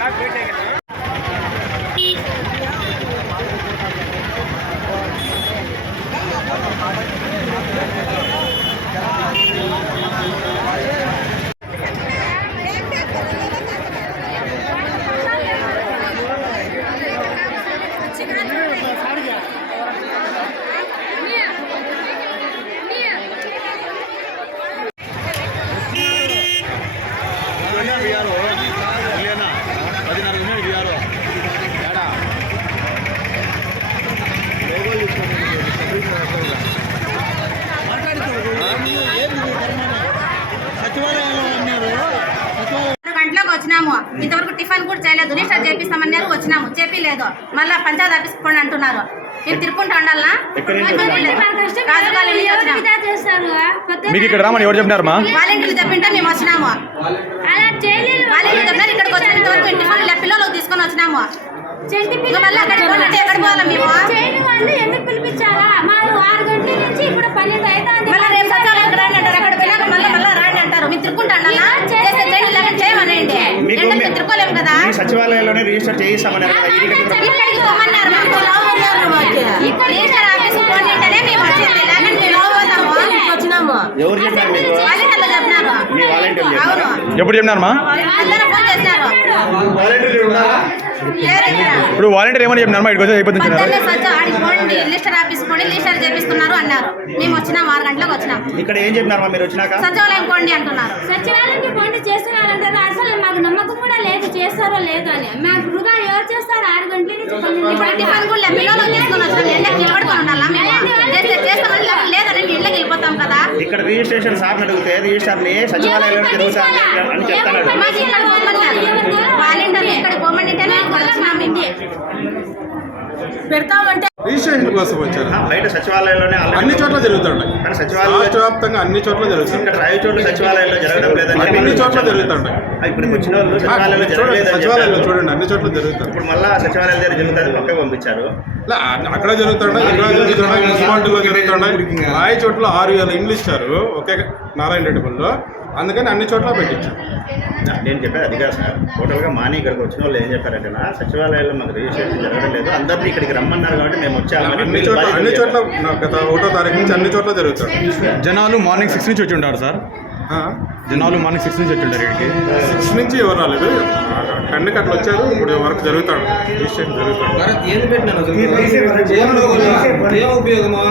ఆరు గంటలకు వచ్చినాము. ఇంతవరకు టిఫిన్ కూడా చేయలేదు. రిజిస్టర్ చేపిస్తామన్నారు వచ్చినాము. చేపిలేదు. మళ్ళా పంచాయత్ ఆఫీస్ పోండి అంటున్నారు. రాజుగాలి నుంచి వచ్చినాము. మీకు ఇక్కడ రామని ఎవరు చెప్పినారమ్మా? వాలంటీర్లు చెప్పింటే మేము వచ్చినాము. చెప్పినారు ఇక్కడికి వచ్చిన ఇంతవరకు టిఫిన్ లే పిల్లలకు తీసుకొని వచ్చినాము. మళ్ళీ అక్కడికి పోవాలంటే ఎక్కడికి పోవాలి మేము? ఎందుకు పిలిపించారా మాకు ఆరు గంటల నుంచి ఇప్పుడు పన్నెండు అవుతుంది మళ్ళీ రేపు సచివాలయం రాండి అంటారు అక్కడ పోయినాక మళ్ళీ మళ్ళీ రాండి అంటారు మీరు తిరుక్కుంటా ఉండాలా చేస్తే చేయండి లేకపోతే చేయమనండి మీకు ఏంటంటే మేము తిరుక్కోలేము కదా మీ సచివాలయంలోనే రిజిస్టర్ చేయిస్తామన్నారు కదా ఈ టికెట్ ఇక్కడికి పోమన్నారు మాకు రిజిస్టర్ ఆఫీస్ పోనీ అంటేనే మేము వచ్చింది. లేకపోతే మేము పోతాము. వచ్చినాము ఎవరు చెప్పారు మీకు వాలంటీర్లు చెప్పినారు మీ వాలంటీర్లు అవును. చెప్పారా ఎప్పుడు చెప్పినారమ్మా? ఇక్కడ. ఇప్పుడు వాలంటీర్ ఏమని చెప్పినారమ్మా? ఇక్కడికి వచ్చి అయిపోతుంది లిస్టర్ ఆఫీస్ పోండి. లిస్టర్ చేపిస్తున్నారు అన్నారు. మేము వచ్చినాం ఆరు గంటలకు వచ్చినాం. ఇక్కడ ఏం చెప్పినారమ్మా మీరు వచ్చినాక? సచివాలయం పోండి అంటున్నారు. సచివాలయంకి పోండి చేస్తున్నారంటారు చేస్తారో లేదో అని. మాకు వృధా ఎవరు చేస్తారు ఆరు గంటల నుంచి పన్నెండు ఇప్పుడు టిఫిన్ కూడా పిల్లలు తీసుకొని వచ్చినాం ఎండకి నిలబడుకొని ఉండాలా? మేము చేస్తే చేస్తామని లేకపోతే లేదని వెళ్ళిపోతాం కదా? ఇక్కడ రిజిస్ట్రేషన్ సార్ అడిగితే సచివాలయంలో జరుగుతాను అని చెప్తాను. ఇక్కడ పెడతామంటే రిజిస్ట్రేషన్ కోసం వచ్చారు? బయట సచివాలయంలోనే అన్ని చోట్ల జరుగుతుంటాయి. రాష్ట్ర వ్యాప్తంగా అన్ని చోట్ల జరుగుతుంది. రాయి చోట్ల సచివాలయంలో జరగడం లేదని అన్ని చోట్ల జరుగుతుంటాయి. ఇప్పుడు వచ్చిన వాళ్ళు సచివాలయంలో సచివాలయంలో. చూడండి అన్ని చోట్ల జరుగుతుంది ఇప్పుడు మళ్ళా సచివాలయం దగ్గర జరుగుతుంది పక్కకు పంపించారు. అక్కడ జరుగుతున్నాయి ఇక్కడ జరుగుతున్నాయి మున్సిపాలిటీలో జరుగుతున్నాయి రాయి చోట్ల ఆరు వేల ఇండ్లు ఇచ్చారు ఒకే నారాయణ రెడ్డి పనిలో అందుకని అన్ని చోట్ల పెట్టించారు నేను చెప్పేది అది కాదు సార్. టోటల్గా మాని ఇక్కడికి వచ్చిన వాళ్ళు ఏం చెప్పారంటే నా సచివాలయంలో మాకు రిజిస్ట్రేషన్ జరగడం లేదు అందరినీ ఇక్కడికి రమ్మన్నారు కాబట్టి మేము వచ్చామని అన్ని చోట్ల అన్ని చోట్ల గత ఒకటో తారీఖు నుంచి అన్ని చోట్ల జరుగుతుంది. జనాలు మార్నింగ్ సిక్స్ నుంచి వచ్చి ఉంటారు సార్. జనాలు మార్నింగ్ సిక్స్ నుంచి వచ్చి ఉంటారు ఇక్కడికి. సిక్స్ నుంచి ఎవరు రాలేదు. టెన్కి అట్లా వచ్చారు. ఇప్పుడు వరకు జరుగుతాడు రిజిస్ట్రేషన్ జరుగుతాడు ఏం ఉపయోగమా?